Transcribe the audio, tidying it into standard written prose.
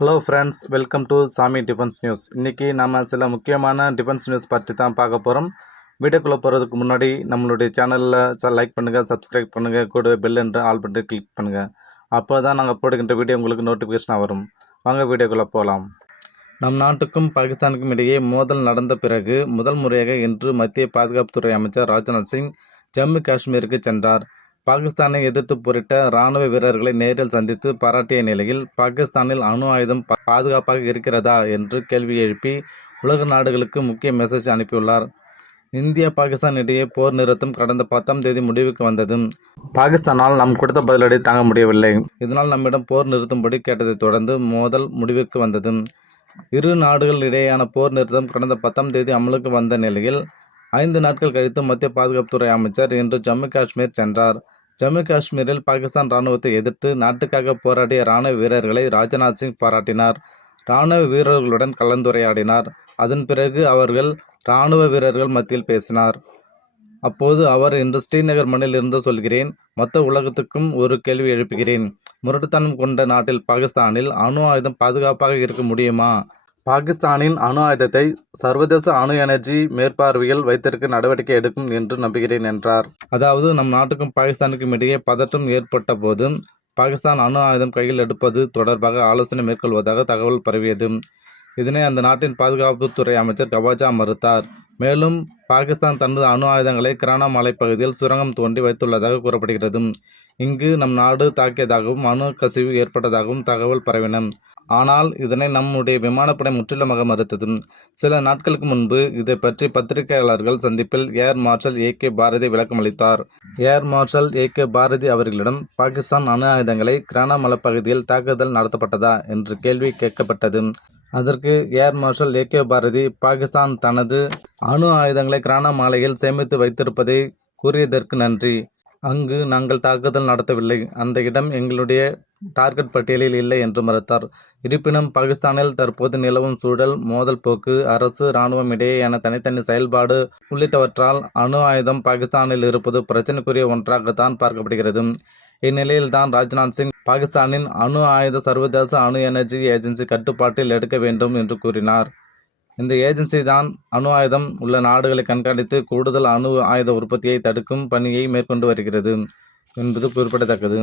Hello friends, welcome to சாமி defence news. இன்றைக்கி நம்ம சில முக்கியமான டிஃபென்ஸ் நியூஸ் பற்றி தான் பார்க்க போகிறோம். வீடியோக்குள்ளே போகிறதுக்கு முன்னாடி நம்மளுடைய சேனலில் லைக் பண்ணுங்கள், சப்ஸ்கிரைப் பண்ணுங்கள், கூட பெல் என்ற ஆல் பட்டன் கிளிக் பண்ணுங்கள். அப்போ தான் நாங்கள் போடுகின்ற வீடியோ உங்களுக்கு நோட்டிஃபிகேஷனாக வரும். வாங்க வீடியோக்குள்ளே போகலாம். நம் நாட்டுக்கும் பாகிஸ்தானுக்கும் இடையே மோதல் நடந்த பிறகு முதல் முறையாக இன்று மத்திய பாதுகாப்புத்துறை அமைச்சர் ராஜ்நாத் சிங் ஜம்மு காஷ்மீருக்கு சென்றார். பாகிஸ்தானை எதிர்த்து போரிட்ட இராணுவ வீரர்களை நேரில் சந்தித்து பாராட்டிய நிலையில் பாகிஸ்தானில் அணு ஆயுதம் பாதுகாப்பாக இருக்கிறதா என்று கேள்வி எழுப்பி உலக நாடுகளுக்கு முக்கிய மெசேஜ் அனுப்பியுள்ளார். இந்தியா பாகிஸ்தான் இடையே போர் நிறுத்தம் கடந்த 10ஆம் தேதி முடிவுக்கு வந்தது. பாகிஸ்தானால் நாம் கொடுத்த பதிலடி தாங்க முடியவில்லை. இதனால் நம்மிடம் போர் நிறுத்தும்படி கேட்டதைத் தொடர்ந்து மோதல் முடிவுக்கு வந்தது. இரு நாடுகள் இடையேயான போர் நிறுத்தம் கடந்த 10ஆம் தேதி அமலுக்கு வந்த நிலையில் 5 நாட்கள் கழித்து மத்திய பாதுகாப்புத்துறை அமைச்சர் இன்று ஜம்மு காஷ்மீர் சென்றார். ஜம்மு காஷ்மீரில் பாகிஸ்தான் இராணுவத்தை எதிர்த்து நாட்டுக்காக போராடிய இராணுவ வீரர்களை ராஜ்நாத் சிங் பாராட்டினார். இராணுவ வீரர்களுடன் கலந்துரையாடினார். அதன் பிறகு அவர்கள் இராணுவ வீரர்கள் மத்தியில் பேசினார். அப்போது அவர், இன்று ஸ்ரீநகர் மண்ணில் இருந்து சொல்கிறேன், மொத்த உலகத்துக்கும் ஒரு கேள்வி எழுப்புகிறேன். முரட்டுத்தனம் கொண்ட நாட்டில் பாகிஸ்தானில் அணு ஆயுதம் பாதுகாப்பாக இருக்க முடியுமா? பாகிஸ்தானின் அணு ஆயுதத்தை சர்வதேச அணு எனர்ஜி மேற்பார்வையில் வைத்திருக்க நடவடிக்கை எடுக்கும் என்று நம்புகிறேன் என்றார். அதாவது நம் நாட்டுக்கும் பாகிஸ்தானுக்கும் இடையே பதற்றம் ஏற்பட்ட போது பாகிஸ்தான் அணு ஆயுதம் கையில் எடுப்பது தொடர்பாக ஆலோசனை மேற்கொள்வதாக தகவல் பரவியது. இதனை அந்த நாட்டின் பாதுகாப்புத்துறை அமைச்சர் கவாஜா மறுத்தார். மேலும் பாகிஸ்தான் தனது அணு ஆயுதங்களை கிரானா மலைப்பகுதியில் சுரங்கம் தோண்டி வைத்துள்ளதாக கூறப்படுகிறது. இங்கு நம் நாடு தாக்கியதாகவும் அணு கசிவு ஏற்பட்டதாகவும் தகவல் பரவின. ஆனால் இதனை நம்முடைய விமானப்படை முற்றிலுமாக மறுத்தது. சில நாட்களுக்கு முன்பு இதை பற்றி பத்திரிகையாளர்கள் சந்திப்பில் ஏர் மார்ஷல் ஏ.கே. பாரதி விளக்கமளித்தார். Air marshal AK. பாரதி அவர்களிடம் பாகிஸ்தான் அணு ஆயுதங்களை கிரானா மலைப்பகுதியில் தாக்குதல் நடத்தப்பட்டதா என்று கேள்வி கேட்கப்பட்டது. அதற்கு air marshal AK. Bharati, Pakistan தனது அணு ஆயுதங்களை கிரானா மாலையில் சேமித்து வைத்திருப்பதை கூறியதற்கு நன்றி. அங்கு நாங்கள் தாக்குதல் நடத்தவில்லை. அந்த இடம் எங்களுடைய டார்கெட் பட்டியலில் இல்லை என்று மறுத்தார். இருப்பினும் பாகிஸ்தானில் தற்போது நிலவும் சூழல், மோதல் போக்கு, அரசு இராணுவம் இடையேயான தனித்தனி செயல்பாடு உள்ளிட்டவற்றால் அணு ஆயுதம் பாகிஸ்தானில் இருப்பது பிரச்சனைக்குரிய ஒன்றாகத்தான் பார்க்கப்படுகிறது. இந்நிலையில்தான் ராஜ்நாத் சிங் பாகிஸ்தானின் அணு ஆயுத சர்வதேச அணு எனர்ஜி ஏஜென்சி கட்டுப்பாட்டில் எடுக்க வேண்டும் என்று கூறினார். இந்த ஏஜென்சி தான் அணு ஆயுதம் உள்ள நாடுகளை கண்காணித்து கூடுதல் அணு ஆயுத உற்பத்தியை தடுக்கும் பணியை மேற்கொண்டு வருகிறது என்பது குறிப்பிடத்தக்கது.